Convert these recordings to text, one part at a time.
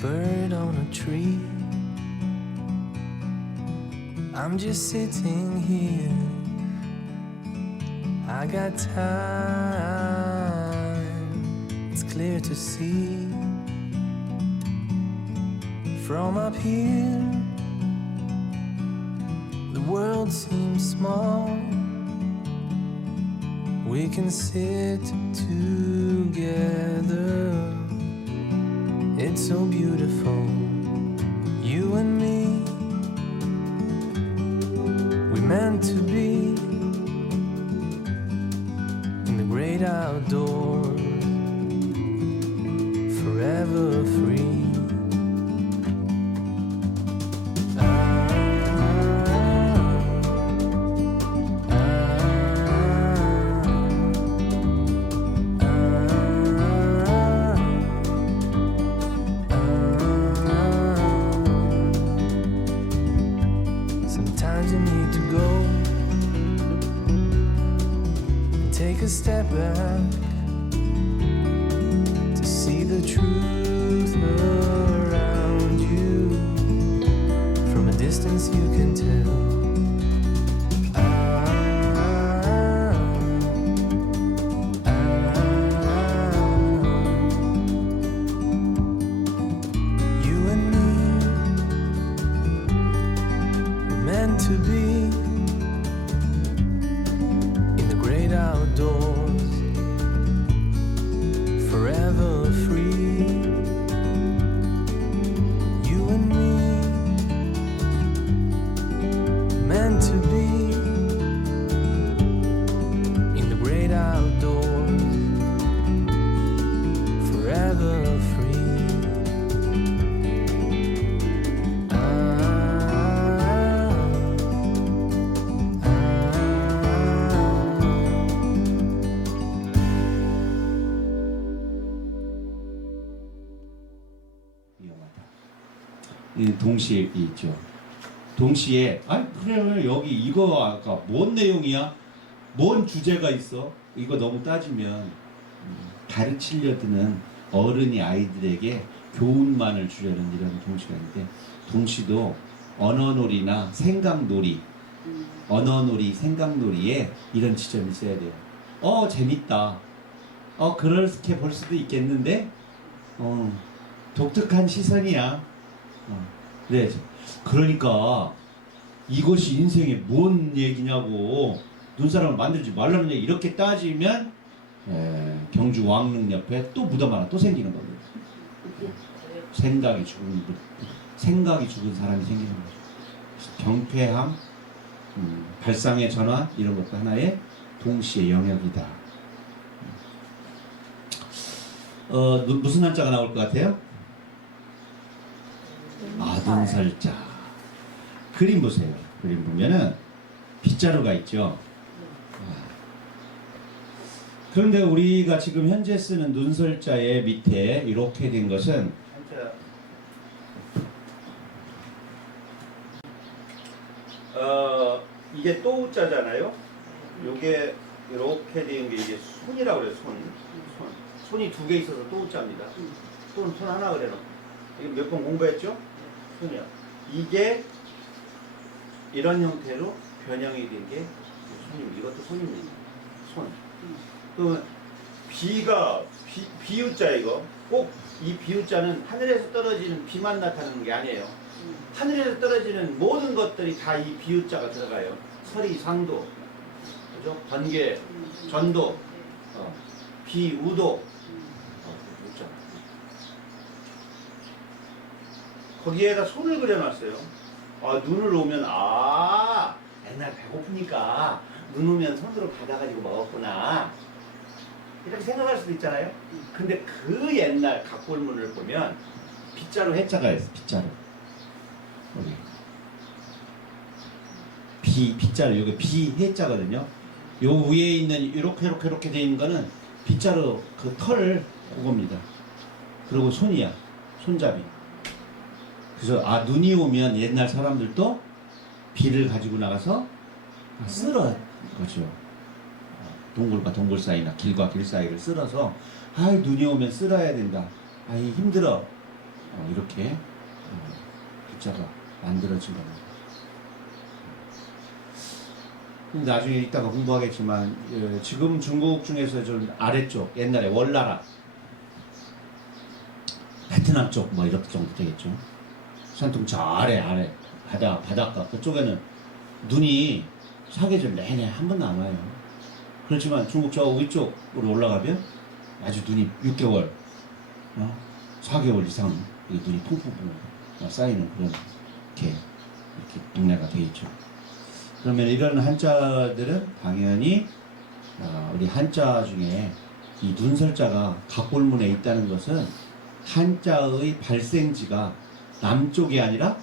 bird on a tree. I'm just sitting here. I got time. It's clear to see. From up here, the world seems small. We can sit together. It's so beautiful, you and me. We meant to be in the great outdoors, forever free. Sometimes you need to go and take a step back to see the truth around you. From a distance you can tell. You and me were meant to be in the great outdoors, forever free. You and me meant to be in the great outdoors, forever free. 이 동시에 있죠. 동시에 그래 여기 이거 아까 뭔 내용이야? 뭔 주제가 있어? 이거 너무 따지면 가르치려 드는 어른이 아이들에게 교훈만을 주려는 이런 동시가 있는데, 동시도 언어놀이나 생각놀이, 언어놀이, 생각놀이에 이런 지점이 있어야 돼요. 재밌다. 그렇게 볼 수도 있겠는데, 독특한 시선이야. 네, 그러니까 이것이 인생의 뭔 얘기냐고, 눈사람을 만들지 말라는 얘기 이렇게 따지면 경주 왕릉 옆에 또 무덤 하나 또 생기는 겁니다. 생각이 죽은 사람이 생기는 거죠. 경쾌함, 발상의 전환, 이런 것도 하나의 동시의 영역이다. 무슨 한자가 나올 것 같아요? 눈살자. 그림 보세요. 그림 보면은 빗자루가 있죠. 그런데 우리가 지금 현재 쓰는 눈설자의 밑에 이렇게 된 것은 이게 또우자잖아요. 요게 이렇게 된 게 이게 손이라고 그래요. 손이 두 개 있어서 또우자입니다. 손 하나 그래놓고 이거 몇 번 공부했죠? 손이야. 이게 이런 형태로 변형이 된 게 손입니다. 이것도 손입니다. 손. 그러면 비유자, 이거 꼭 이 비유자는 하늘에서 떨어지는 비만 나타내는 게 아니에요. 하늘에서 떨어지는 모든 것들이 다 이 비유자가 들어가요. 서리, 상도, 그죠? 번개, 전도, 비우도, 우자. 거기에다 손을 그려놨어요. 눈을 오면 옛날 배고프니까 눈 오면 손으로 받아가지고 먹었구나, 이렇게 생각할 수도 있잖아요. 근데 그 옛날 각골문을 보면 빗자루 해자가 있어. 빗자루 여기 빗자루, 여기 비해자거든요. 요 위에 있는 이렇게 돼 있는 거는 빗자루 그 털 그겁니다. 그리고 손이야, 손잡이. 그래서 눈이 오면 옛날 사람들도 비를 가지고 나가서 쓸어 거죠. 동굴과 동굴 사이나 길과 길 사이를 쓸어서 눈이 오면 쓸어야 된다. 힘들어. 이렇게 글자가 만들어진 겁니다. 나중에 이따가 공부하겠지만 지금 중국 중에서 좀 아래쪽 옛날에 월나라 베트남 쪽 뭐 이렇게 정도 되겠죠. 산통 저 아래 바닷가 그쪽에는 눈이 사계절 내내 한 번도 안 와요. 그렇지만 중국 저 위쪽으로 올라가면 아주 눈이 6개월 4개월 이상 눈이 퐁퐁퐁 쌓이는 그런 이렇게 동네가 되어 있죠. 그러면 이런 한자들은 당연히 우리 한자 중에 이 눈설자가 각골문에 있다는 것은 한자의 발생지가 남쪽이 아니라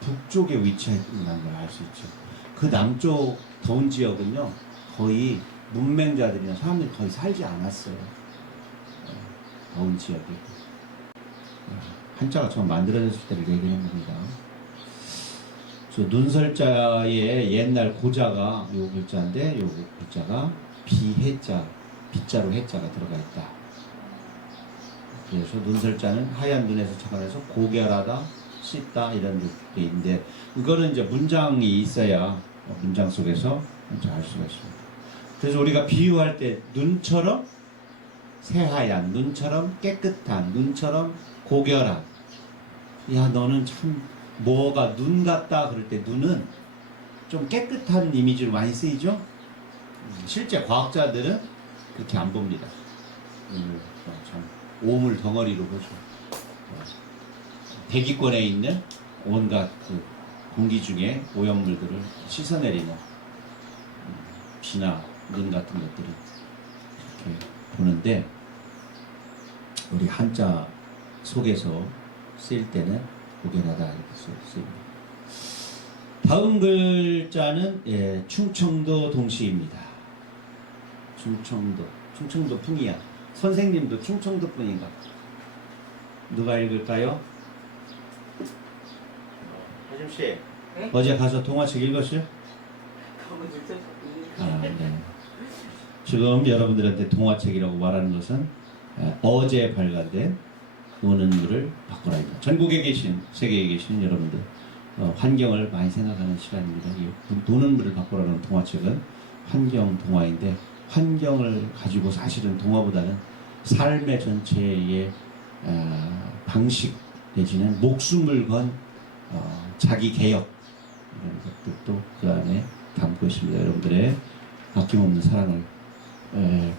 북쪽에 위치했다는 걸 알 수 있죠. 그 남쪽 더운 지역은요 거의 문맹자들이나 사람들이 거의 살지 않았어요. 더운 지역에 한자가 처음 만들어졌을 때를 얘기하는 겁니다. 저 눈설자의 옛날 고자가 요 글자인데 요 글자가 비해자, 빗자로 해자가 들어가 있다. 그래서 눈설자는 하얀 눈에서 착안해서 고결하다, 씻다 이런 뜻인데 이거는 이제 문장이 있어야 문장 속에서 알 수가 있습니다. 그래서 우리가 비유할 때 눈처럼 새하얀, 눈처럼 깨끗한, 눈처럼 고결한. 야 너는 참 뭐가 눈 같다 그럴 때 눈은 좀 깨끗한 이미지로 많이 쓰이죠. 실제 과학자들은 그렇게 안 봅니다. 참 오물 덩어리로 보죠. 대기권에 있는 온갖 그 공기 중에 오염물들을 씻어내리는 비나 눈 같은 것들을 이렇게 보는데 우리 한자 속에서 쓰일 때는 고결하다 이렇게 쓰입니다. 다음 글자는 충청도 동시입니다. 충청도 풍이야. 선생님도 충청도 분인가? 누가 읽을까요? 혜심 씨. 네? 어제 가서 동화책 읽었어요? 네. 지금 여러분들한테 동화책이라고 말하는 것은 어제 발간된 노는 물을 바꾸라입니다. 전국에 계신 세계에 계신 여러분들 환경을 많이 생각하는 시간입니다. 이 노는 물을 바꾸라는 동화책은 환경 동화인데 환경을 가지고 사실은 동화보다는 삶의 전체의 방식 내지는 목숨을 건 자기 개혁 이런 것들도 그 안에 담고 있습니다. 여러분들의 아낌없는 사랑을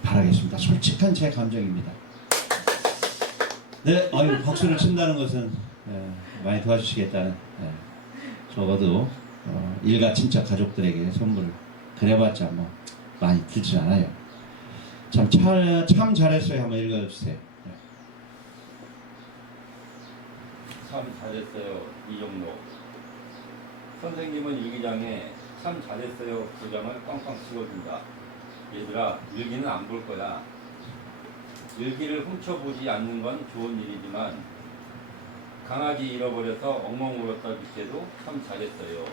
바라겠습니다. 솔직한 제 감정입니다. 네, 박수를 친다는 것은 많이 도와주시겠다는 적어도 일가 친척 가족들에게 선물을 그래봤자 뭐 많이 들지 않아요. 참 잘했어요. 한번 읽어주세요. 참 잘했어요. 이정록. 선생님은 일기장에 참 잘했어요. 두 장을 꽝꽝 찍어준다. 얘들아, 일기는 안 볼 거야. 일기를 훔쳐보지 않는 건 좋은 일이지만 강아지 잃어버려서 엉엉 울었다 밑에도 참 잘했어요.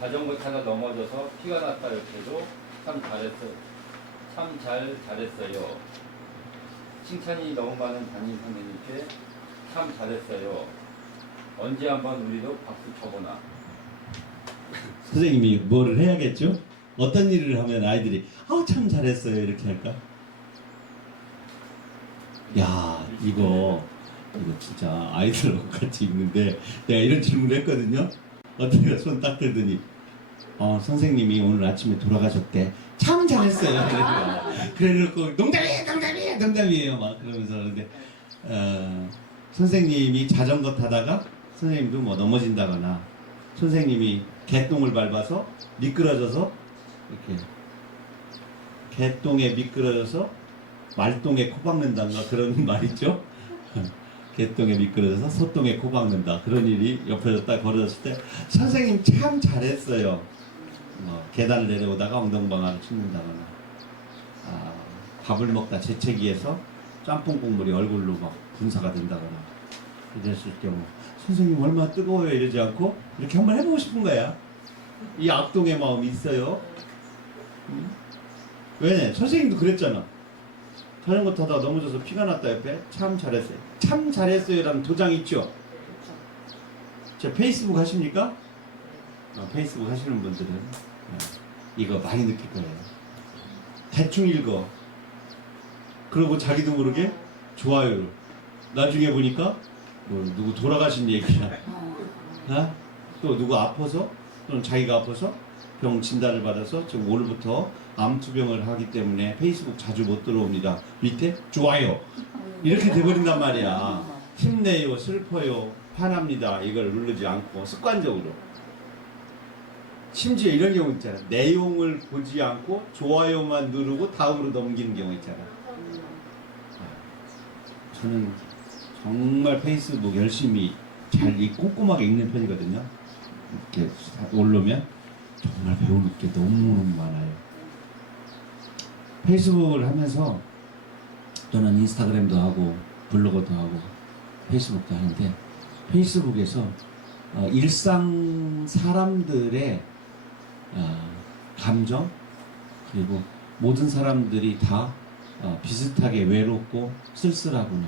자전거 타다 넘어져서 피가 났다 옆에도 참 잘했어요. 참 잘했어요. 칭찬이 너무 많은 담임 선생님께 참 잘했어요. 언제 한번 우리도 박수 쳐보나. 선생님이 뭐를 해야겠죠? 어떤 일을 하면 아이들이 참 잘했어요 이렇게 할까? 야 이거 진짜 아이들하고 같이 읽는데 내가 이런 질문을 했거든요. 어떻게 손 딱 들더니 선생님이 오늘 아침에 돌아가셨대. 참 잘했어요. 그래놓고 농담이에요 막 그러면서. 근데 선생님이 자전거 타다가 선생님도 뭐 넘어진다거나 선생님이 개똥을 밟아서 미끄러져서 이렇게 개똥에 미끄러져서 말똥에 코 박는다든가 그런 말 있죠. 개똥에 미끄러져서 소똥에 코 박는다 그런 일이 옆에서 딱 벌어졌을 때 선생님 참 잘했어요. 계단을 내려오다가 엉덩방아를 찢는다거나 밥을 먹다 재채기해서 짬뽕 국물이 얼굴로 막 분사가 된다거나 이랬을 경우 선생님 얼마나 뜨거워요 이러지 않고 이렇게 한번 해보고 싶은 거야. 이 악동의 마음이 있어요. 왜? 선생님도 그랬잖아. 자전거 타다가 넘어져서 피가 났다 옆에. 참 잘했어요. 참 잘했어요라는 도장 있죠? 저 페이스북 하십니까? 페이스북 하시는 분들은 이거 많이 느낄 거예요. 대충 읽어. 그러고 자기도 모르게 좋아요를. 나중에 보니까 뭐 누구 돌아가신 얘기야. 또 누구 아파서 또는 자기가 아파서 병 진단을 받아서 지금 오늘부터 암투병을 하기 때문에 페이스북 자주 못 들어옵니다. 밑에 좋아요 이렇게 돼버린단 말이야. 힘내요, 슬퍼요, 화납니다 이걸 누르지 않고 습관적으로. 심지어 이런 경우 있잖아. 내용을 보지 않고 좋아요만 누르고 다음으로 넘기는 경우 있잖아. 저는 정말 페이스북 열심히 잘 꼼꼼하게 읽는 편이거든요. 이렇게 올르면 정말 배울 게 너무 많아요. 페이스북을 하면서 저는 인스타그램도 하고 블로그도 하고 페이스북도 하는데 페이스북에서 일상 사람들의 감정 그리고 모든 사람들이 다 비슷하게 외롭고 쓸쓸하구나.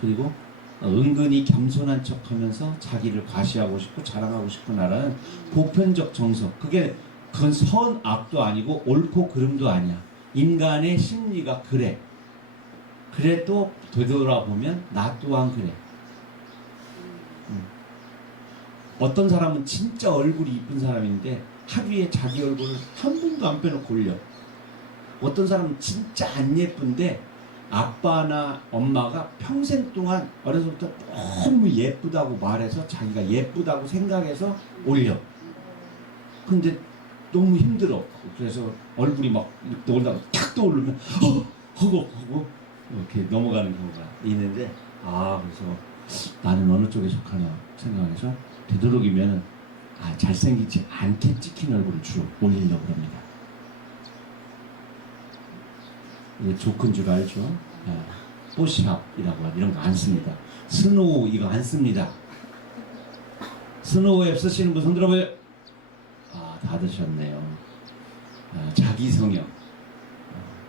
그리고 은근히 겸손한 척하면서 자기를 과시하고 싶고 자랑하고 싶구나라는 보편적 정서. 그건 선 악도 아니고 옳고 그름도 아니야. 인간의 심리가 그래. 그래 또 되돌아보면 나 또한 그래. 어떤 사람은 진짜 얼굴이 이쁜 사람인데 하루에 자기 얼굴을 한 번도 안 빼놓고 올려. 어떤 사람은 진짜 안 예쁜데 아빠나 엄마가 평생 동안 어려서부터 너무 예쁘다고 말해서 자기가 예쁘다고 생각해서 올려. 근데 너무 힘들어. 그래서 얼굴이 막 이렇게 올라가 탁 떠오르면 허걱 이렇게 넘어가는 경우가 있는데 그래서 나는 어느 쪽에 속하나 생각해서 되도록이면 잘생기지 않게 찍힌 얼굴을 주로 올리려고 합니다. 이거 조크인 줄 알죠? 뽀샵이라고 하는 이런 거 안 씁니다. 스노우 이거 안 씁니다. 스노우 앱 쓰시는 분 손 들어봐요. 다 드셨네요. 자기 성형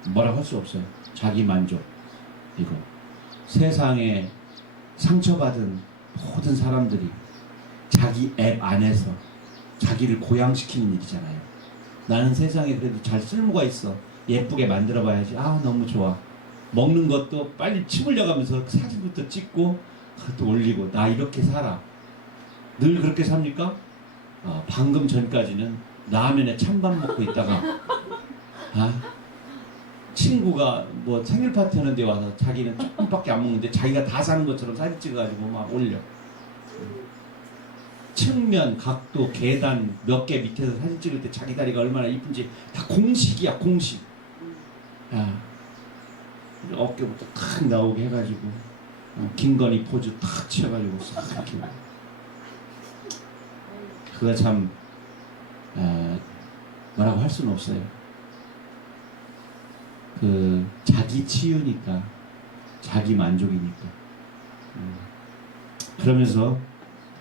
뭐라고 할 수 없어요. 자기 만족 이거 세상에 상처받은 모든 사람들이 자기 앱 안에서 자기를 고양시키는 일이잖아요. 나는 세상에 그래도 잘 쓸모가 있어. 예쁘게 만들어 봐야지. 너무 좋아. 먹는 것도 빨리 침 흘려가면서 사진부터 찍고 그것도 올리고 나 이렇게 살아. 늘 그렇게 삽니까? 방금 전까지는 라면에 찬밥 먹고 있다가 친구가 뭐 생일 파티 하는데 와서 자기는 조금밖에 안 먹는데 자기가 다 사는 것처럼 사진 찍어가지고 막 올려. 측면, 각도, 계단 몇 개 밑에서 사진 찍을 때 자기 다리가 얼마나 이쁜지 다 공식이야, 공식. 어깨부터 탁 나오게 해가지고 김건희 포즈 탁 치워가지고 싹 이렇게. 그거 참 뭐라고 할 수는 없어요. 자기 치유니까, 자기 만족이니까. 그러면서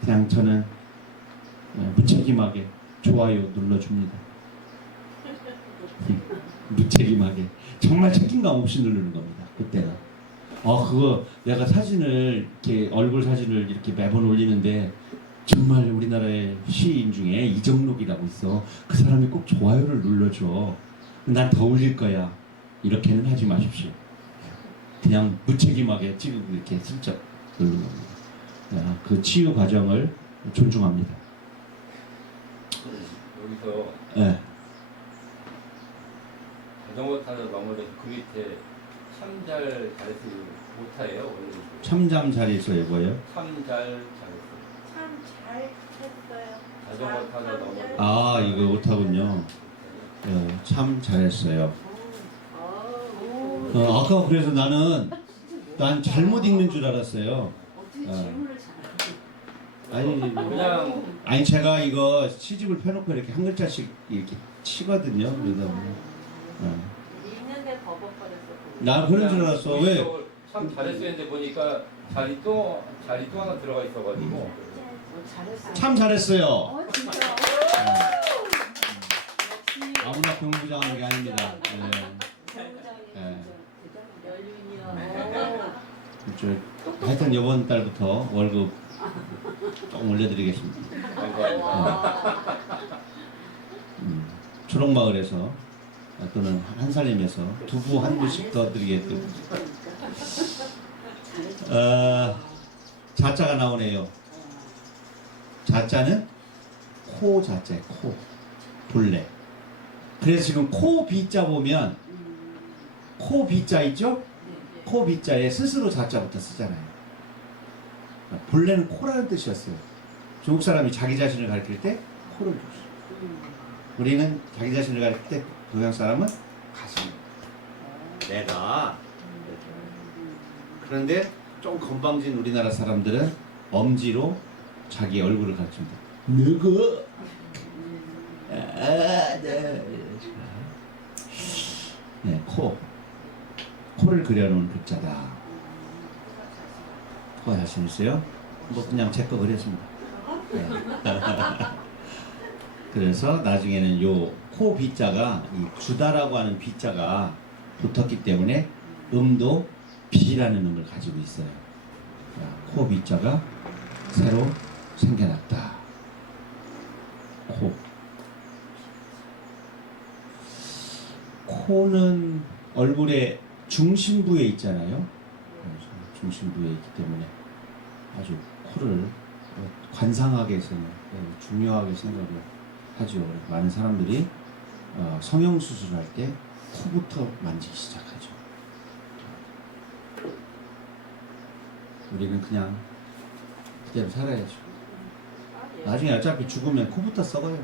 그냥 저는 무책임하게 좋아요 눌러줍니다. 무책임하게 정말 책임감 없이 누르는 겁니다. 그때는 그거 내가 사진을 이렇게 얼굴 사진을 이렇게 매번 올리는데 정말 우리나라의 시인 중에 이정록이라고 있어. 그 사람이 꼭 좋아요를 눌러줘. 난 더 올릴 거야. 이렇게는 하지 마십시오. 그냥 무책임하게 찍고 이렇게 슬쩍 누르는 겁니다. 그 치유 과정을 존중합니다. 여기서 네. 자전거 타다 넘어져서 그 밑에 참 잘 잘했어요. 오타예요 원래. 참잠 잘 있어요, 뭐예요? 참 잘 잘했어요. 참 잘했어요. 자전거 타다 넘어져. 이거 오타군요. 참 잘했어요. 아까 그래서 난 잘못 읽는 줄 알았어요. 어떻게 질문을 그냥 아니 제가 이거 시집을 펴놓고 이렇게 한 글자씩 이렇게 치거든요. 그러다 보니 읽는데 버벅거렸어. 나 그런 줄 알았어. 왜? 참 잘했어요 했는데 보니까 자리 또 하나 들어가 있어가지고 잘했어. 참 잘했어요. 진짜. 아무나 병부장하는 게 아닙니다. 경장이 네. 연륜이 하여튼 이번 달부터 월급 조금 올려드리겠습니다. 감사합니다. 초록마을에서 또는 한살림에서 두부 한 부씩 더 드리겠습니다. 자자가 나오네요. 자자는 코 자자에 코 본래. 그래서 지금 코 비자 보면 코 비자 있죠? 코 비자에 스스로 자자부터 쓰잖아요. 본래는 코라는 뜻이었어요. 중국 사람이 자기 자신을 가리킬 때 코를 줬어요. 우리는 자기 자신을 가리킬 때 동양 사람은 가슴. 내가. 그런데 좀 건방진 우리나라 사람들은 엄지로 자기 얼굴을 가르칩니다. 누구? 네, 코. 코를 그려놓은 글자다. 코가 자신 있어요? 뭐 그냥 제 거 그렸습니다. 네. 그래서 나중에는 요 코 비자가 이 주다라고 하는 비자가 붙었기 때문에 음도 비라는 음을 가지고 있어요. 코 비자가 새로 생겨났다. 코. 코는 얼굴의 중심부에 있잖아요. 중심부에 있기 때문에 아주 코를 관상학에서는 중요하게 생각을 하죠. 많은 사람들이 성형수술할 때 코부터 만지기 시작하죠. 우리는 그냥 그대로 살아야죠. 나중에 어차피 죽으면 코부터 썩어요.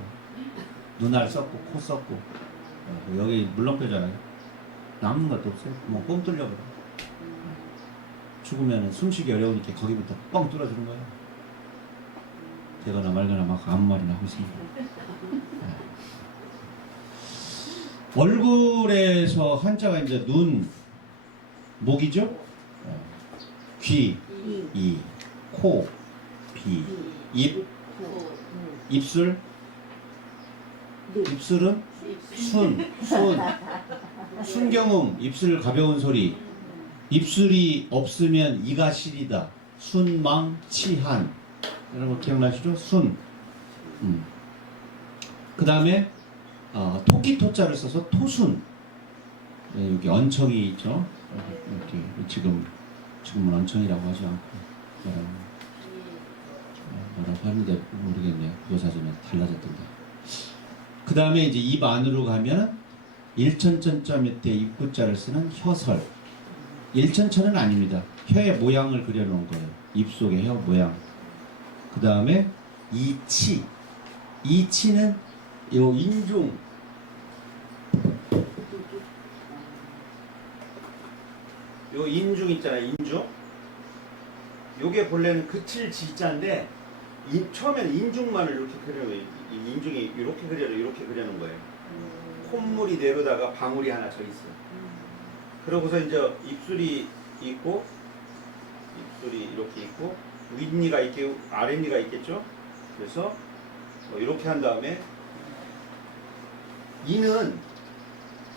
눈알 썩고 코 썩고 여기 물렁뼈잖아요. 남는 것도 없어요. 뭐 뻥 뚫려버려. 죽으면 숨쉬기 어려우니까 거기부터 뻥 뚫어주는 거예요. 되거나 말거나 막 아무 말이나 하고 있습니다. 얼굴에서 한자가 이제 눈, 목이죠? 귀, 이, 코, 비, 입, 입술, 입술은 순경음, 입술 가벼운 소리. 입술이 없으면 이가 시리다. 순망치한. 여러분 기억나시죠? 순. 그 다음에 토끼 토자를 써서 토순. 네, 여기 언청이 있죠. 이렇게 지금은 언청이라고 하지 않고 뭐라고 하는데 모르겠네요. 교사전에 달라졌던데. 그 다음에 이제 입 안으로 가면 일천천자 밑에 입구자를 쓰는 혀설. 일천천은 아닙니다. 혀의 모양을 그려놓은 거예요. 입속의 혀 모양. 그 다음에 이치. 이치는 요 인중. 요 인중 있잖아요. 인중. 요게 본래는 그칠 지자인데 처음에는 인중만을 이렇게 그려요. 이 인중이 이렇게 그려놓은 거예요. 콧물이 내려다가 방울이 하나 져 있어요. 그러고서 이제 입술이 있고 입술이 이렇게 있고 윗니가 있고 아랫니가 있겠죠. 그래서 이렇게 한 다음에 이는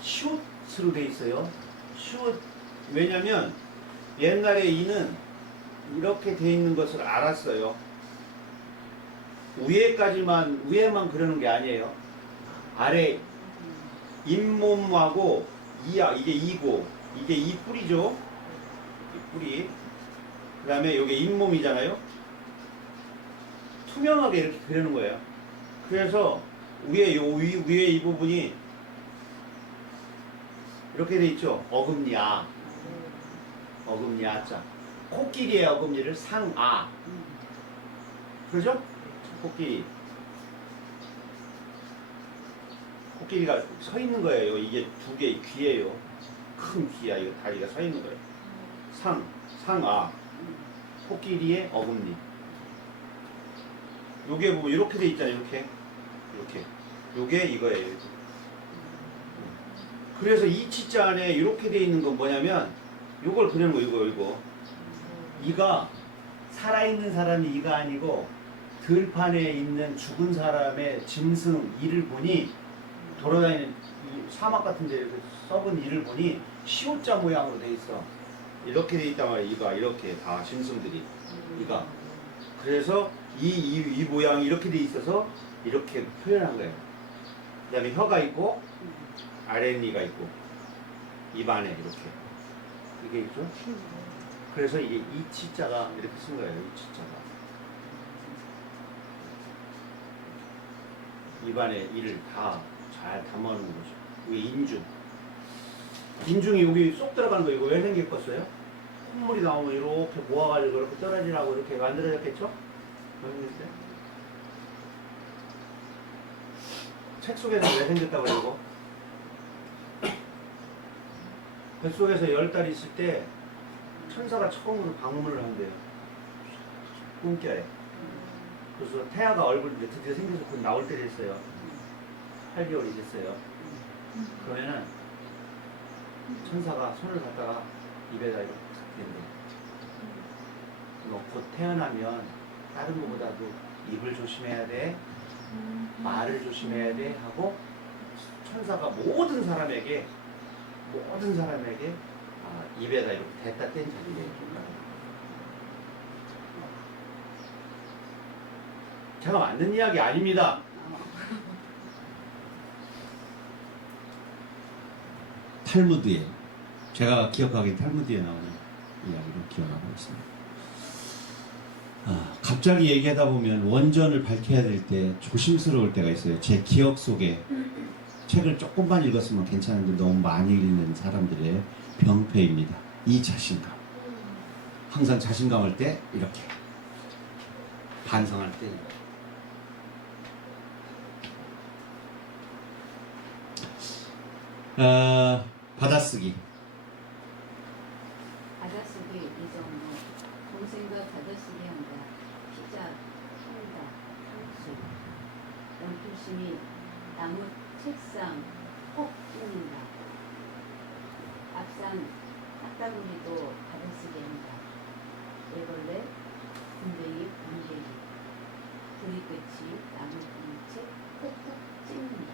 시옷으로 돼 있어요. 시옷. 왜냐면 옛날에 이는 이렇게 돼 있는 것을 알았어요. 위에만 그러는 게 아니에요. 아래 잇몸하고 이게 이고 이게 이 뿌리죠. 이 뿌리. 그 다음에 이게 잇몸이잖아요. 투명하게 이렇게 그리는 거예요. 그래서 위에 이 부분이 이렇게 돼 있죠. 어금니아. 어금니아자. 코끼리의 어금니를 상아. 그러죠? 코끼리. 코끼리가 서 있는 거예요. 이게 두 개의 귀예요. 큰 귀야. 이거 다리가 서 있는 거예요. 상아. 코끼리의 어금니. 요게 뭐 이렇게 돼 있잖아요. 이렇게. 요게 이거예요. 그래서 이 치자 안에 이렇게 돼 있는 건 뭐냐면 요걸 그리는 거 이거. 이가 살아있는 사람이 이가 아니고 들판에 있는 죽은 사람의 짐승 이를 보니 돌아다니는 이 사막 같은 데 이렇게 썩은 이를 보니 시옷자 모양으로 돼 있어. 이렇게 돼 있단 말이에요. 이가 이렇게 다 짐승들이 이가. 그래서 이 모양이 이렇게 돼 있어서 이렇게 표현한 거예요. 그다음에 혀가 있고 아랫니가 있고 입 안에 이렇게 이게 있죠. 그래서 이게 이 치자가 이렇게 쓴 거예요. 이 치자가 입 안에 이를 다 잘 담아놓은 거죠. 이게 인중. 인중이 여기 쏙 들어간 거 이거 왜 생겼겠어요? 콧물이 나오면 이렇게 모아가지고 이렇게 떨어지라고 이렇게 만들어졌겠죠? 모르겠어요? 책 속에서 왜 생겼다고 해요, 이거? 뱃속에서 10달 있을 때 천사가 처음으로 방문을 한대요. 꿈결에. 그래서 태아가 얼굴이 드디어 생겨서 곧 나올 때 됐어요. 8개월이 됐어요. 그러면은 천사가 손을 갖다가 입에다 이렇게 댄대요. 곧 태어나면 다른 것보다도 입을 조심해야 돼, 말을 조심해야 돼 하고 천사가 모든 사람에게 입에다 이렇게 댔다 뗀 자리예요. 제가 만든 이야기 아닙니다. 탈무드에, 제가 기억하기엔 탈무드에 나오는 이야기를 기억하고 있습니다. 갑자기 얘기하다 보면 원전을 밝혀야 될 때 조심스러울 때가 있어요. 제 기억 속에 책을 조금만 읽었으면 괜찮은데 너무 많이 읽는 사람들의 병폐입니다. 이 자신감. 항상 자신감할 때 이렇게 반성할 때 받아쓰기. 받아쓰기 이정도 동생과 받아쓰기 한다. 피자, 한다, 향수, 연필심이 나무 책상 꼭 뜯는다. 앞산 딱따구리도 받아쓰기 한다. 애벌레, 군뱅이, 번개기, 부리 끝이 나무 끝에 콕콕 찝는다.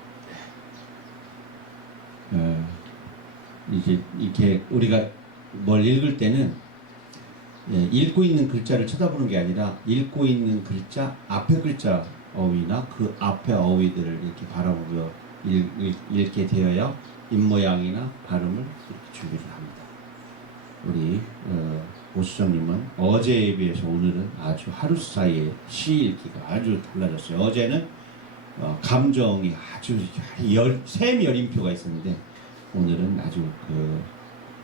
이제 이렇게 우리가 뭘 읽을 때는 읽고 있는 글자를 쳐다보는 게 아니라 읽고 있는 글자 앞에 글자 어휘나 그 앞에 어휘들을 이렇게 바라보며 읽게 되어야 입모양이나 발음을 이렇게 준비를 합니다. 우리 오수정님은 어제에 비해서 오늘은 아주 하루 사이에 시 읽기가 아주 달라졌어요. 어제는 감정이 아주 샘여림표가 있었는데 오늘은 아주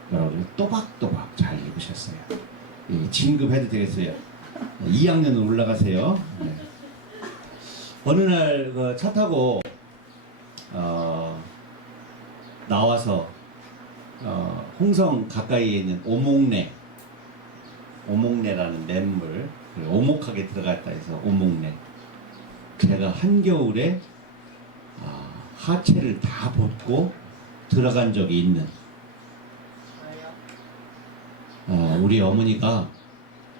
뭐라고 그러죠? 또박또박 잘 읽으셨어요. 진급해도 되겠어요. 2학년으로 올라가세요. 네. 어느 날 차 타고 나와서 홍성 가까이에 있는 오목내라는 냇물, 오목하게 들어갔다 해서 오목내. 제가 한겨울에 하체를 다 벗고 들어간 적이 있는 우리 어머니가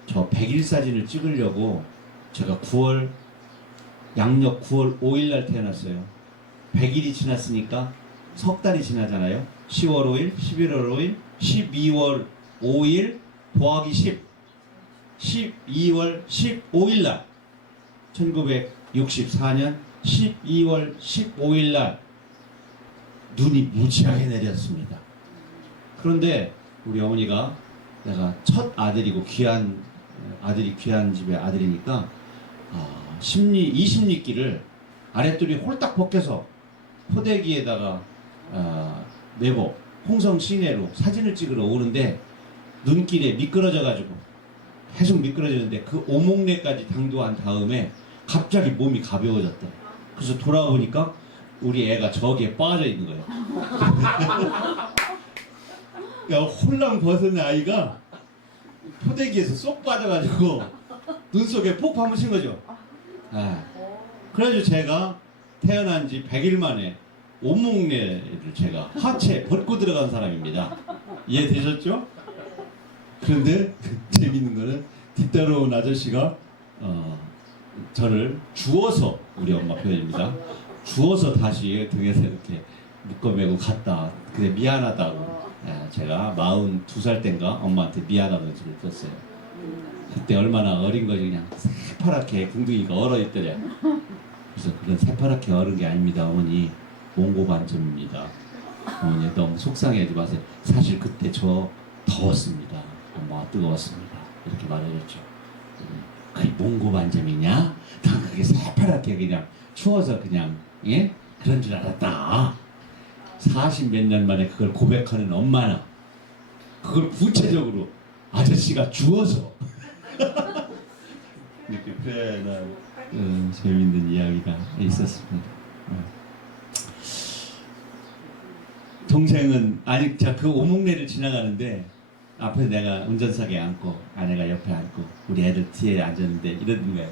저 100일 사진을 찍으려고 제가 양력 9월 5일 날 태어났어요. 100일이 지났으니까 석 달이 지나잖아요. 10월 5일, 11월 5일, 12월 5일 더하기 10, 12월 15일 날 1964년 12월 15일 날 눈이 무지하게 내렸습니다. 그런데 우리 어머니가 내가 첫 아들이고 아들이 귀한 집의 아들이니까 20리끼를 아랫돌이 홀딱 벗겨서 포대기에다가 내고 홍성 시내로 사진을 찍으러 오는데 눈길에 미끄러져가지고 계속 미끄러지는데 그 오목내까지 당도한 다음에 갑자기 몸이 가벼워졌대. 그래서 돌아보니까 우리 애가 저기에 빠져 있는 거예요. 그러니까 홀랑 벗은 아이가 포대기에서 쏙 빠져가지고 눈 속에 폭 파묻힌 거죠. 그래가지고 제가 태어난 지 100일 만에 온목내를 제가 하체 벗고 들어간 사람입니다. 이해되셨죠? 그런데 재밌는 거는 뒤따라온 아저씨가 저를 주워서, 우리 엄마 표현입니다, 주워서 다시 등에서 이렇게 묶어매고 갔다. 근데 미안하다고 제가 42살 땐가 엄마한테 미안하다는 소리를 들었어요. 그때 얼마나 어린 거지. 그냥 새파랗게 궁둥이가 얼어있더래. 그래서 그건 새파랗게 얼은 게 아닙니다 어머니, 몽고 관점입니다. 어머니 너무 속상해하지 마세요. 사실 그때 저 더웠습니다. 엄마가 뜨거웠습니다. 이렇게 말해줬죠. 그게 몽고 관점이냐? 난 그게 새파랗게 그냥 추워서 그냥 예? 그런 줄 알았다. 40몇 년 만에 그걸 고백하는 엄마나 그걸 구체적으로 아저씨가 주워서 이렇게 표현한 재밌는 이야기가 있었습니다. 동생은 아니 그 오목내를 지나가는데 앞에 내가 운전석에 앉고 아내가 옆에 앉고 우리 애들 뒤에 앉았는데 이러는 거예요.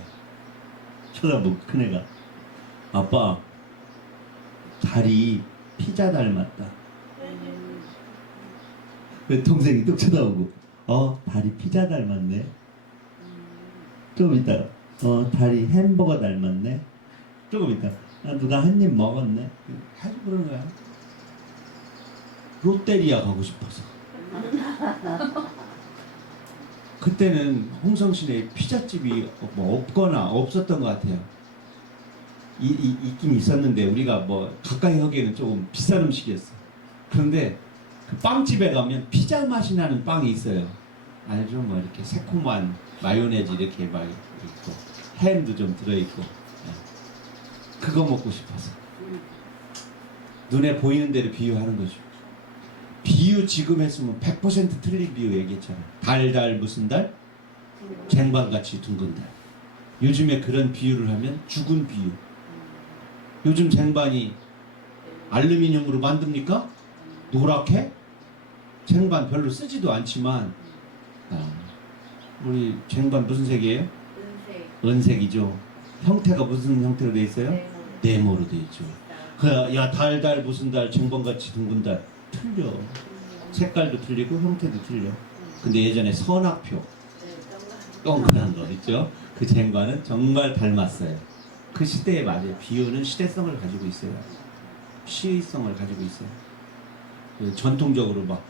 쳐다보고 큰애가 아빠 다리 피자 닮았다. 그 동생이 또 쳐다보고 다리 피자 닮았네. 좀 이따 다리 햄버거 닮았네. 조금 이따 누가 한 입 먹었네. 계속 그러는 거야. 롯데리아 가고 싶어서. 그때는 홍성시내에 피자집이 뭐 없거나 없었던 것 같아요. 있긴 있었는데 우리가 뭐 가까이 하기에는 조금 비싼 음식이었어. 그런데 그 빵집에 가면 피자 맛이 나는 빵이 있어요. 아주 뭐 이렇게 새콤한 마요네즈 이렇게 막 있고 햄도 좀 들어있고 그거 먹고 싶어서 눈에 보이는 대로 비유하는 거죠. 비유 지금 했으면 100% 틀린 비유 얘기했잖아. 달달 무슨 달? 쟁반같이 둥근 달. 요즘에 그런 비유를 하면 죽은 비유. 요즘 쟁반이 알루미늄으로 만듭니까? 노랗게? 쟁반 별로 쓰지도 않지만 우리 쟁반 무슨 색이에요? 은색. 은색이죠. 형태가 무슨 형태로 돼 있어요? 네모로 돼 있죠. 야 달달 무슨 달 쟁반같이 둥근 달 틀려. 색깔도 틀리고 형태도 틀려. 근데 예전에 선악표 동그란 거 있죠? 그 쟁반은 정말 닮았어요. 그 시대에 맞아요. 비유는 시대성을 가지고 있어요. 시의성을 가지고 있어요. 전통적으로 막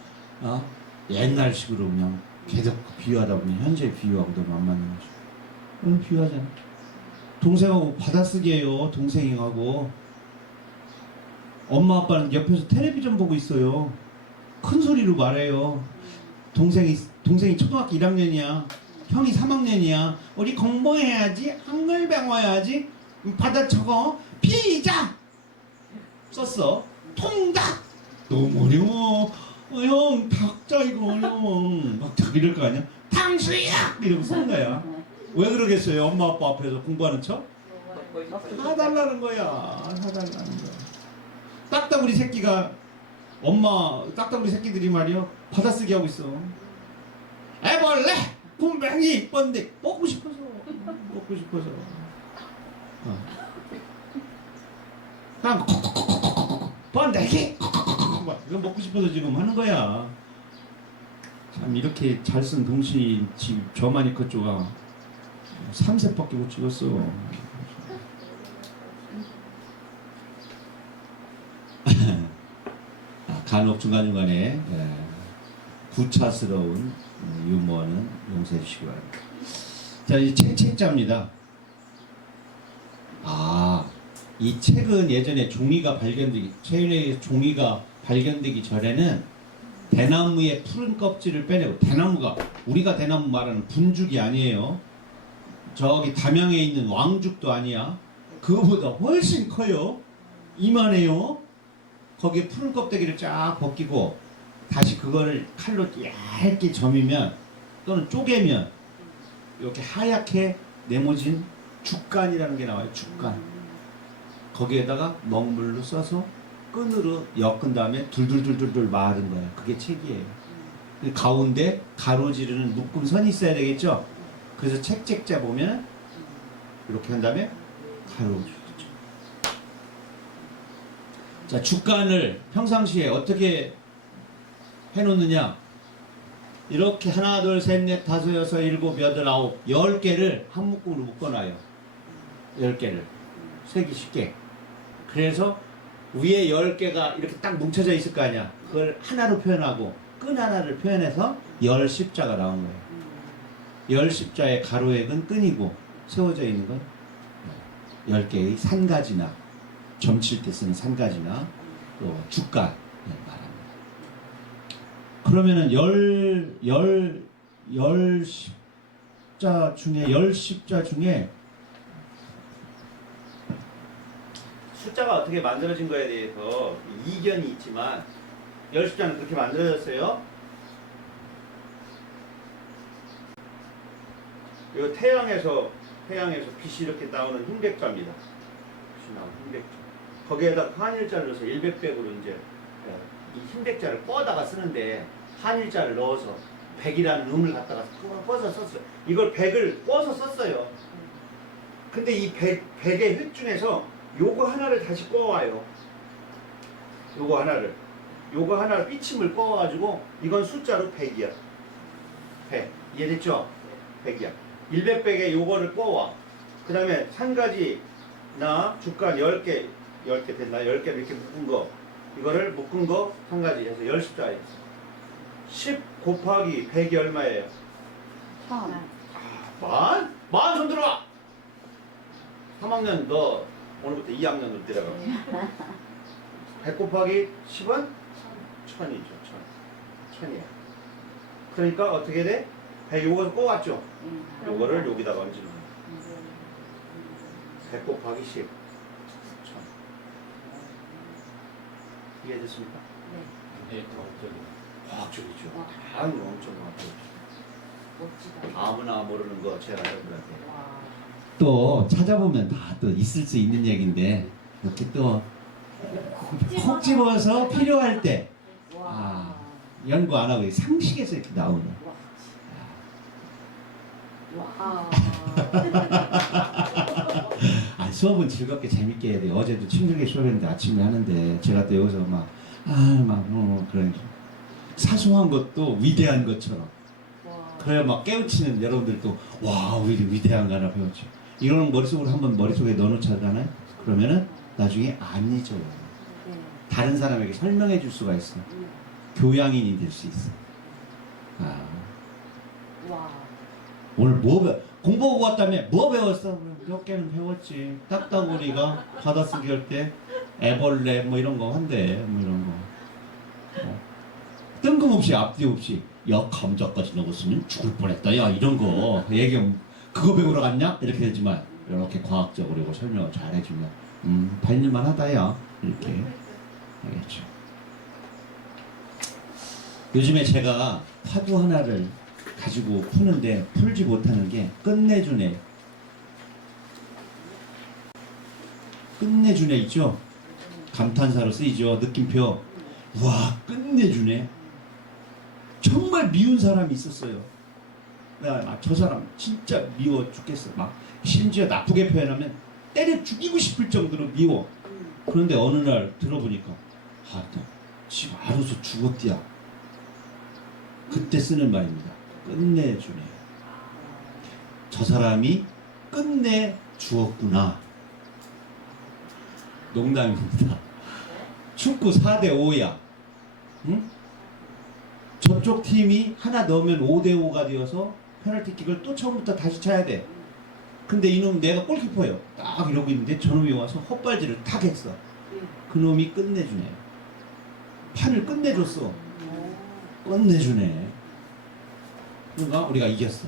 옛날식으로 그냥 계속 비유하다 보면 현재 비유하고 너무 안 맞는 거죠. 비유하잖아. 동생하고 받아쓰기예요. 동생하고 엄마 아빠는 옆에서 텔레비전 보고 있어요. 큰 소리로 말해요. 동생이 초등학교 1학년이야. 형이 3학년이야. 우리 공부해야지. 한글 배워야지. 받아 적어. 피자 썼어. 통닭 너무 어려워. 형 닭자 이거 어려워. 막 이럴 거 아니야. 탕수육 이러고 쓴 거야. 왜 그러겠어요? 엄마 아빠 앞에서 공부하는 척? 사달라는 거야. 사달라는 거야. 딱따구리 새끼가 딱따구리 새끼들이 말이요 받아쓰기 하고 있어. 애벌레 분명히 이쁜데 먹고 싶어서 그냥 번데기 이거 먹고 싶어서 지금 하는 거야. 참 이렇게 잘 쓴 동시 집 저만이 그쪽아 3세밖에 못 찍었어. 간혹 중간중간에 구차스러운 유머는 용서해 주시기 바랍니다. 자, 이 책자입니다. 이 책은 예전에 종이가 발견되기 전에는 대나무의 푸른 껍질을 빼내고, 대나무가 우리가 대나무 말하는 분죽이 아니에요. 저기 담양에 있는 왕죽도 아니야. 그거보다 훨씬 커요. 이만해요. 거기에 푸른 껍데기를 쫙 벗기고 다시 그거를 칼로 얇게 점이면 또는 쪼개면 이렇게 하얗게 네모진 죽간이라는 게 나와요. 죽간. 거기에다가 먹물로 써서 끈으로 엮은 다음에 둘둘둘둘 마른 거예요. 그게 책이에요. 가운데 가로지르는 묶음선이 있어야 되겠죠. 그래서 책자 보면 이렇게 한 다음에 가로지르죠. 자, 죽간을 평상시에 어떻게 해놓느냐. 이렇게 하나 둘 셋 넷 다섯 여섯 일곱 여덟 아홉 10개를 한 묶음으로 묶어놔요. 10개를 세기 쉽게. 그래서 위에 10개가 이렇게 딱 뭉쳐져 있을 거 아니야. 그걸 하나로 표현하고 끈 하나를 표현해서 열 십자가 나온 거예요. 열 십자의 가로액은 끈이고 세워져 있는 건 10개의 산가지나 점칠 때 쓰는 산가지나 또 주가 말합니다. 그러면은 열 십자 중에 숫자가 어떻게 만들어진 거에 대해서 이견이 있지만 열 십자는 그렇게 만들어졌어요. 이거 태양에서 빛이 이렇게 나오는 흰백자입니다. 빛이 나오는 흰백자. 거기에다 한일자를 넣어서 100백으로 이제 이 흰백자를 꺼다가 쓰는데 한일자를 넣어서 백이라는 음을 갖다가 꺼서 썼어요. 이걸 백을 꺼서 썼어요. 근데 이 백의 획 중에서 요거 하나를 다시 꺼와요. 요거 하나를 삐침을 꺼와가지고 이건 숫자로 100이야. 100. 이해됐죠? 100이야. 100백에 요거를 꺼와. 그 다음에 산가지나 주간 10개 됐나? 10개 이렇게 묶은 거. 이거를 묶은 거 한 가지 해서 10십자예요. 10 곱하기 100이 얼마예요? 만 손 들어와! 3학년 너 오늘부터 2학년으로 들어가. 100 곱하기 10은 1000이죠. 1000이야. 그러니까 어떻게 돼? 100 요거 꼬았죠? 요거를 여기다가 얹는 거야. 100 곱하기 10. 1000. 이해됐습니까? 네, 과학적이다. 과학적이죠. 당연히 엄청 과학적이죠. 아무나 모르는 거 제가 여러분한테. 또 찾아보면 다 또 있을 수 있는 얘기인데 이렇게 또 콕 집어서 필요할 때 연구 안 하고 상식에서 이렇게 나오는. 수업은 즐겁게 재밌게 해야 돼요. 어제도 친구에게 수업했는데 아침에 하는데 제가 또 여기서 그런 사소한 것도 위대한 것처럼 그래야 막 깨우치는 여러분들도 와 우리 위대한 거 하나 배웠죠. 이거는 머릿속으로 한번 머릿속에 넣어놓잖아요. 그러면은 나중에 안 잊어요. 다른 사람에게 설명해 줄 수가 있어. 교양인이 될 수 있어. 오늘 공부하고 왔다며 뭐 배웠어? 몇 개는 배웠지. 딱따구리가 받아쓰기 할 때 애벌레 뭐 이런 거 한대. 뭐 이런 거. 뜬금없이 앞뒤 없이 야 감자까지 넣었으면 죽을 뻔했다. 야 이런 거 얘기하면 그거 배우러 갔냐? 이렇게 되지만 이렇게 과학적으로 설명을 잘 해주면 발릴만 하다야 이렇게 알겠죠. 요즘에 제가 파도 하나를 가지고 푸는데 풀지 못하는 게 끝내주네. 끝내주네 있죠? 감탄사로 쓰이죠. 느낌표. 와 끝내주네. 정말 미운 사람이 있었어요. 저 사람 진짜 미워 죽겠어. 막 심지어 나쁘게 표현하면 때려 죽이고 싶을 정도로 미워. 그런데 어느 날 들어보니까 지금 알아서 죽었디야. 그때 쓰는 말입니다. 끝내주네. 저 사람이 끝내주었구나. 농담입니다. 축구 4대5야. 응? 저쪽 팀이 하나 넣으면 5대5가 되어서 페널티킥을 또 처음부터 다시 쳐야 돼. 근데 이놈 내가 골키퍼예요. 딱 이러고 있는데 저놈이 와서 헛발질을 탁 했어. 그놈이 끝내주네. 판을 끝내줬어. 끝내주네. 그러니까 우리가 이겼어.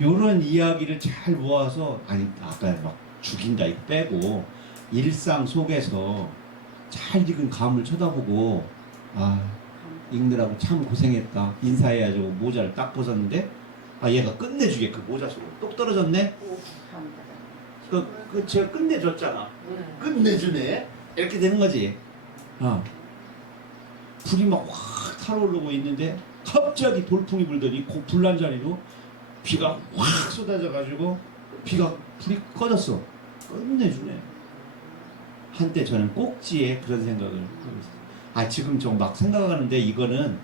요런 이야기를 잘 모아서 아까 막 죽인다 이거 빼고 일상 속에서 잘 익은 감을 쳐다보고 읽느라고 참 고생했다. 인사해야지 모자를 딱 벗었는데 얘가 끝내주게 그 모자 속으로 똑 떨어졌네. 제가 끝내줬잖아. 끝내주네. 이렇게 되는 거지. 불이 막 확 타오르고 있는데 갑자기 돌풍이 불더니 그 불난 자리로 비가 확 쏟아져가지고 불이 꺼졌어. 끝내주네. 한때 저는 꼭지에 그런 생각을 하고 있어요. 지금 좀 막 생각하는데 이거는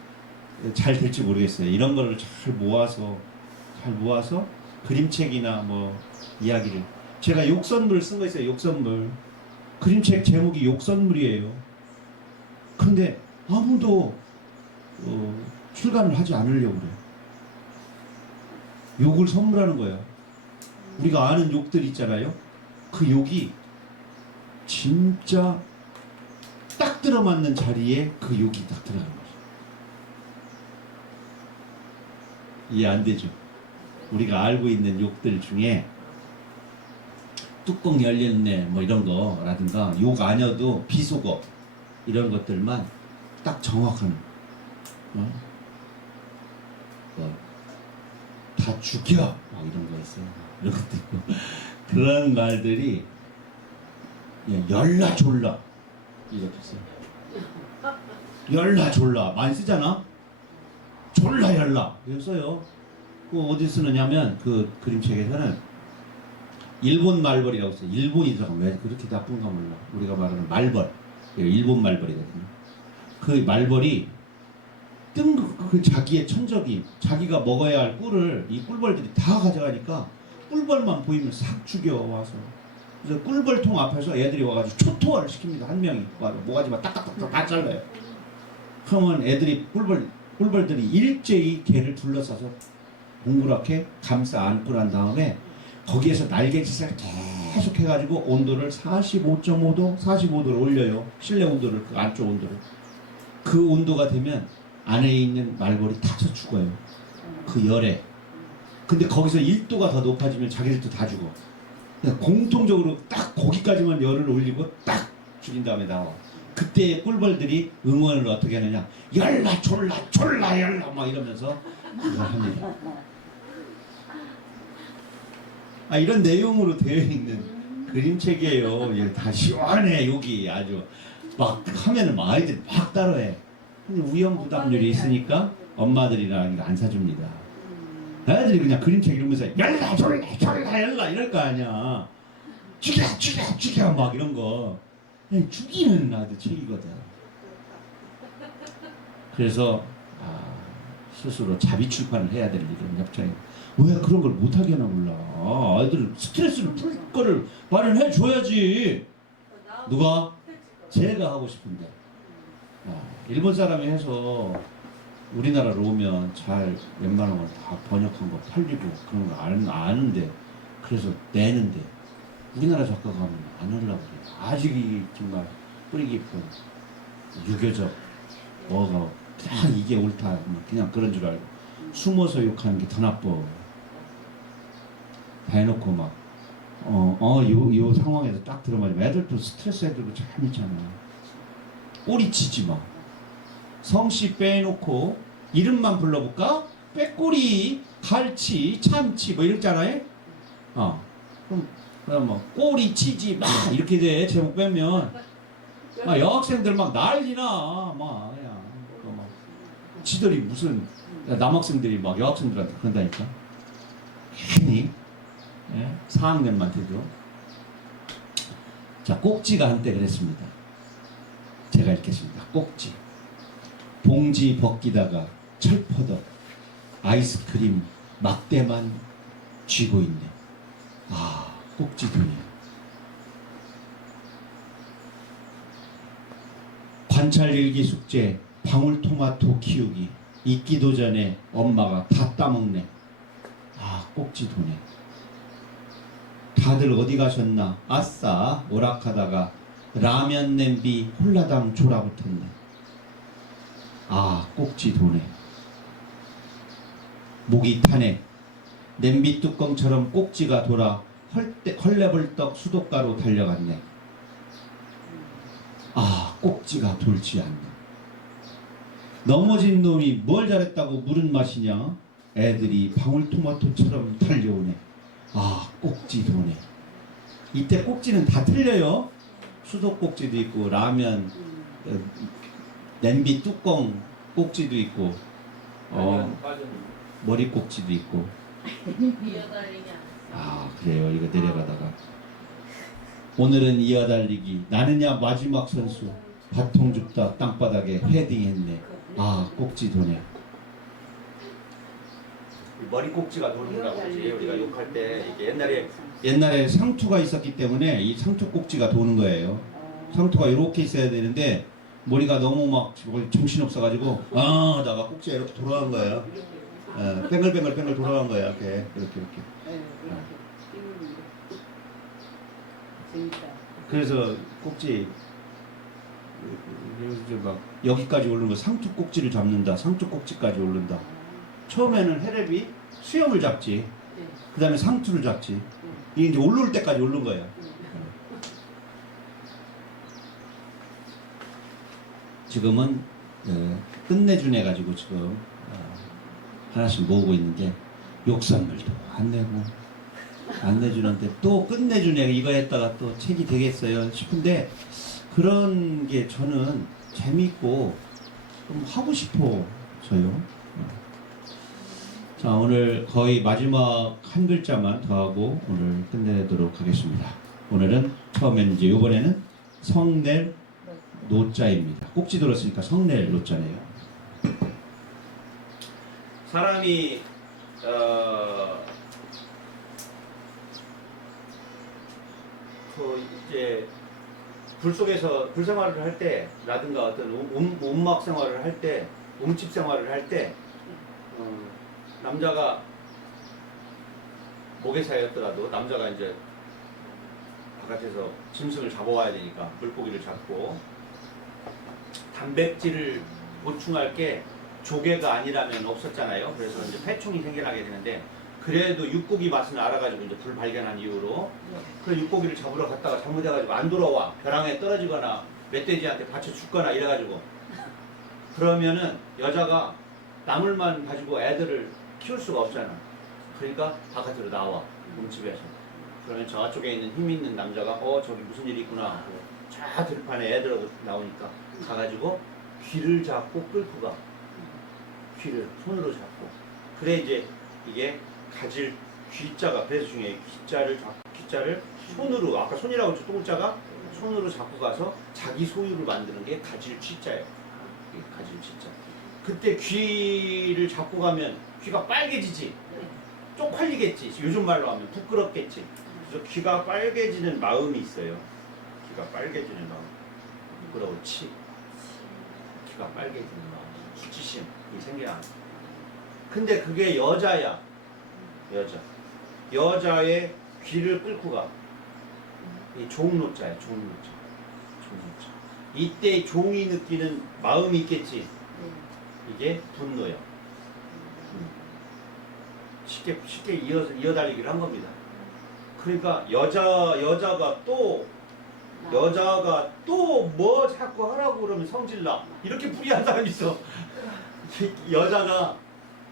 잘 될지 모르겠어요. 이런 거를 잘 모아서 그림책이나 뭐 이야기를 제가 욕선물 쓴 거 있어요. 욕선물 그림책 제목이 욕선물이에요. 근데 아무도 출간을 하지 않으려고 그래요. 욕을 선물하는 거야. 우리가 아는 욕들 있잖아요. 그 욕이 진짜 딱 들어맞는 자리에 그 욕이 딱 들어가는 거죠. 이해 안 되죠? 우리가 알고 있는 욕들 중에 뚜껑 열렸네 뭐 이런 거라든가 욕 아니어도 비속어 이런 것들만 딱 정확한 다 죽여 막 이런 거 있어요. 이런 것도 있고 그런 말들이 열라 졸라 이것도 있어요. 열라 졸라 많이 쓰잖아. 졸라 열라 이거 써요. 그 어디 쓰느냐면 그 그림책에서는 일본 말벌이라고 써요. 일본이 들어가면 왜 그렇게 나쁜가 몰라. 우리가 말하는 말벌 일본 말벌이거든요. 그 말벌이 그 자기의 천적인 자기가 먹어야 할 꿀을 이 꿀벌들이 다 가져가니까 꿀벌만 보이면 싹 죽여 와서. 그래서 꿀벌통 앞에서 애들이 와가지고 초토화를 시킵니다. 한 명이 와서 모가지만 딱딱딱딱 다 잘라요. 그러면 애들이 꿀벌들이 일제히 개를 둘러싸서 동그랗게 감싸 안고 난 다음에 거기에서 날개짓을 계속 해가지고 온도를 45.5도, 45도를 올려요. 실내 온도를 그 안쪽 온도를. 그 온도가 되면 안에 있는 말벌이 타서 죽어요. 그 열에. 근데 거기서 1도가 더 높아지면 자기들도 다 죽어. 그러니까 공통적으로 딱 거기까지만 열을 올리고 딱 죽인 다음에 나와. 그때 꿀벌들이 응원을 어떻게 하느냐. 열라 졸라 졸라 열라 막 이러면서 그걸 합니다. 이런 내용으로 되어 있는 그림책이에요. 예, 다 시원해 여기 아주 막 하면은 아이들이 막 따라해. 근데 위험부담률이 있으니까 엄마들이랑 이거 안 사줍니다. 애들이 그냥 그림책 읽으면서 열라 졸라 졸라 열라 이럴 거 아니야. 죽여 죽여 죽여 막 이런 거. 죽이는 아주 책이거든. 그래서 스스로 자비 출판을 해야 될 일은 협찬이. 왜 그런 걸 못하게 하나 몰라. 아이들 스트레스를 풀 거를 마련해 줘야지. 누가? 제가 하고 싶은데. 일본 사람이 해서 우리나라로 오면 잘 웬만한 걸 다 번역한 거 팔리고 그런 거 아는데 그래서 내는데 우리나라 작가가 하면 안 하려고 그래요. 아직 정말 뿌리 깊은 유교적 뭐가 다 이게 옳다 그냥 그런 줄 알고 숨어서 욕하는 게 더 나빠. 다 해놓고 막 요 상황에서 딱 들어맞으면 애들도 스트레스 애들도 참 있잖아. 꼬리치지 마. 성씨 빼놓고 이름만 불러볼까? 빼꼬리, 갈치, 참치 뭐 이랬잖아요. 그럼 뭐 꼬리치지 마 이렇게 돼. 제목 빼면 여학생들 막 난리나 막 그냥 막 지들이 무슨 남학생들이 막 여학생들한테 그런다니까. 괜히 4학년만 돼도. 자, 꼭지가 한때 그랬습니다. 제가 읽겠습니다. 꼭지. 봉지 벗기다가 철퍼덕 아이스크림 막대만 쥐고 있네. 꼭지둥이. 관찰일기 숙제 방울토마토 키우기. 익기도 전에 엄마가 다 따먹네. 꼭지도네. 다들 어디 가셨나? 아싸 오락하다가 라면 냄비 홀라당 졸아붙었네. 꼭지도네. 목이 타네. 냄비 뚜껑처럼 꼭지가 돌아 헐레벌떡 수도가로 달려갔네. 꼭지가 돌지 않네. 넘어진 놈이 뭘 잘했다고 물은 맛이냐? 애들이 방울토마토처럼 달려오네. 꼭지 도네. 이때 꼭지는 다 틀려요. 수도꼭지도 있고 라면 냄비 뚜껑 꼭지도 있고 머리 꼭지도 있고. 그래요. 이거 내려가다가 오늘은 이어달리기 나느냐 마지막 선수 바통 줍다 땅바닥에 헤딩했네. 꼭지 도네. 머리 꼭지가 도는 거라고 그러지. 우리가 욕할 때 이게 옛날에 옛날에 상투가 있었기 때문에 이 상투 꼭지가 도는 거예요. 상투가 이렇게 있어야 되는데 머리가 너무 막 정신 없어가지고 나가 꼭지가 이렇게 돌아간 거예요. 뱅글뱅글 돌아간 거예요. 이렇게. 네, 재밌다. 그래서 꼭지 그래서 막 여기까지 오르는 거 상투 꼭지를 잡는다. 상투 꼭지까지 오른다. 처음에는 헤랩이 수염을 잡지. 네. 그 다음에 상투를 잡지. 이게 이제 올라올 때까지 오른 거예요. 지금은 끝내준 해가지고 지금 하나씩 모으고 있는데 욕선물도 안 내고 안 내주는데 또 끝내준 애 이거 했다가 또 책이 되겠어요 싶은데 그런 게 저는 재밌고 좀 하고 싶어서요. 자, 오늘 거의 마지막 한 글자만 더하고 오늘 끝내도록 하겠습니다. 오늘은 처음에는 이제 이번에는 성낼 노자입니다. 꼭지 들었으니까 성낼 노자네요. 사람이 이제 불 속에서 불 생활을 할 때라든가 어떤 움막 생활을 할 때, 움집 생활을 할 때 남자가 모계사였더라도 남자가 이제 바깥에서 짐승을 잡아와야 되니까 물고기를 잡고 단백질을 보충할 게 조개가 아니라면 없었잖아요. 그래서 이제 폐충이 생겨나게 되는데 그래도 육고기 맛을 알아가지고 이제 불 발견한 이후로 그 육고기를 잡으러 갔다가 잘못해가지고 안 돌아와 벼랑에 떨어지거나 멧돼지한테 받쳐 죽거나 이래가지고 그러면은 여자가 나물만 가지고 애들을 키울 수가 없잖아. 그러니까 바깥으로 나와 몸집에서. 그러면 저쪽에 있는 힘 있는 남자가 저기 무슨 일이 있구나 하고 저 들판에 애들하고 나오니까 가가지고 귀를 잡고 끌고 가. 귀를 손으로 잡고. 그래 이제 이게 가질 귀자가 그래서 중요해. 귀자를 손으로 아까 손이라고 했죠. 또자가 손으로 잡고 가서 자기 소유를 만드는 게 가질 쥐자예요. 가질 쥐자. 그때 귀를 잡고 가면 귀가 빨개지지. 쪽팔리겠지. 요즘 말로 하면 부끄럽겠지. 그래서 귀가 빨개지는 마음이 있어요. 귀가 빨개지는 마음. 부끄러울지. 귀가 빨개지는 마음. 수치심이 생겨나. 근데 그게 여자야. 여자의 귀를 끌고 가. 이 종노자야. 종노자. 이때 종이 느끼는 마음이 있겠지. 이게 분노야. 쉽게 이어달리기를 한 겁니다. 그러니까 여자가 또 뭐 자꾸 하라고 그러면 성질나. 이렇게 불이한 사람이 있어. 여자가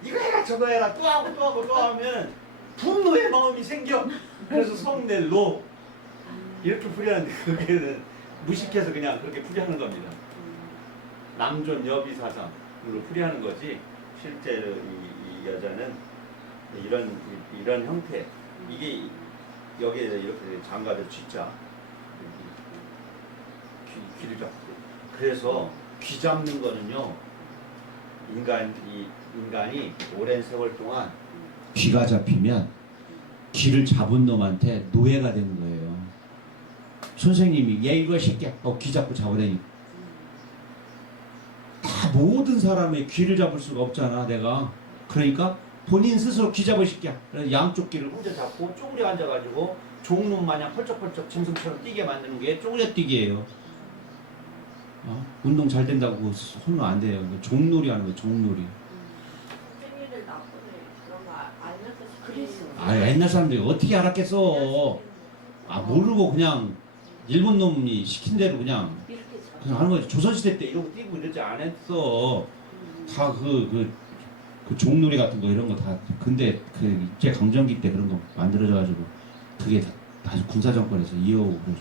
이거 해라 저거 해라 또 하고 하면 분노의 마음이 생겨. 그래서 성낼로 이렇게 풀이하는데 그게는 무식해서 그냥 그렇게 풀이하는 겁니다. 남존 여비사상으로 풀이하는 거지 실제로 이 여자는 이런 형태 이게 여기에 이렇게 장가들 쥐자 귀를 잡고 그래서 귀 잡는 거는요 인간이 오랜 세월 동안 귀가 잡히면 귀를 잡은 놈한테 노예가 되는 거예요. 선생님이 얘 이거 새끼야 귀 잡고 잡으라니 다 모든 사람의 귀를 잡을 수가 없잖아 내가. 그러니까 본인 스스로 귀 잡을 새끼야. 그래서 양쪽 귀를 혼자 잡고 쪼그려 앉아가지고 종놈 마냥 펄쩍펄쩍 짐승처럼 뛰게 만드는 게 쪼그려 뛰기예요. 운동 잘 된다고 손은 안 돼요. 종놀이 하는 거예요. 종놀이. 생일을 나쁘네. 그런 거 알면서 그랬어. 옛날 사람들이 어떻게 알았겠어. 모르고 그냥 일본 놈이 시킨 대로 그냥 하는 거지. 조선시대 때 이러고 뛰고 이러지 않았어. 다 그 종놀이 같은 거 이런 거 다. 근데 그 일제 강점기 때 그런 거 만들어져가지고 그게 다시 군사 정권에서 이어오고 그러죠.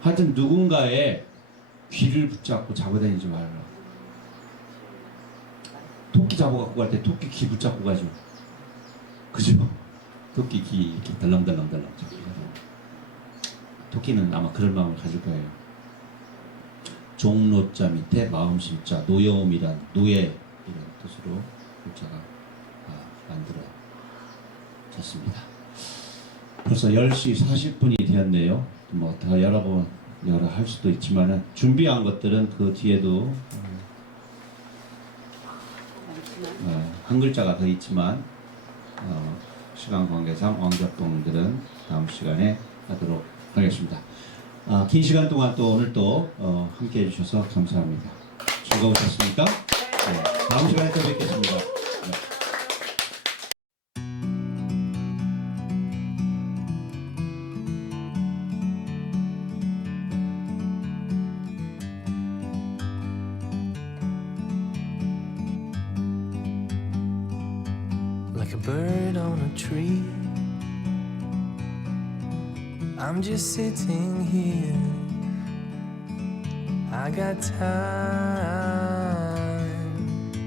하여튼 누군가의 귀를 붙잡고 잡아다니지 말라. 토끼 잡아갖고 갈 때 토끼 귀 붙잡고 가죠. 그죠? 토끼 귀 이렇게 덜렁덜렁 잡고 토끼는 아마 그런 마음을 가질 거예요. 종노자 밑에 마음심자 노여움이란 노예 이런 뜻으로 글자가 만들어졌습니다. 벌써 벌써 10시 40분이 되었네요. 뭐 더 여러 할 수도 있지만 준비한 것들은 그 뒤에도 많지만 한 글자가 더 있지만 시간 관계상 언급동들은 다음 시간에 하도록 하겠습니다. 긴 시간 동안 또 오늘 또 함께 해주셔서 감사합니다. 즐거우셨습니까? 네, 다음 시간에 또 뵙겠습니다. 네. Like a bird on a tree, I'm just sitting here. I got time,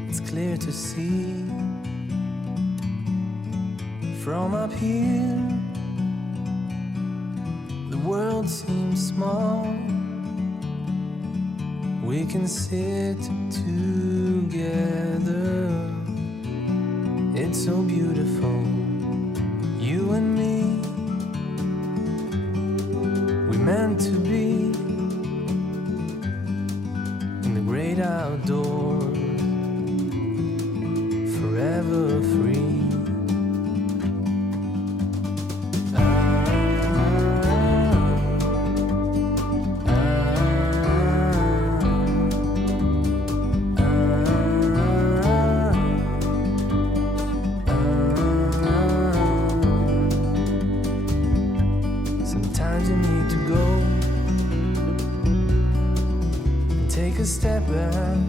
it's clear to see. From up here, the world seems small. We can sit together. It's so beautiful, you and me. We meant to be in the great outdoors, forever free. Sometimes you need to go and take a step back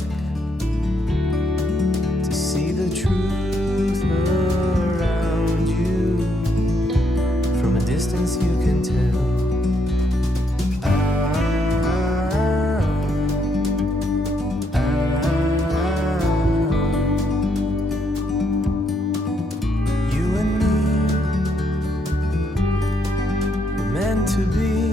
to see the truth around you. From a distance you can tell. You and me, meant to be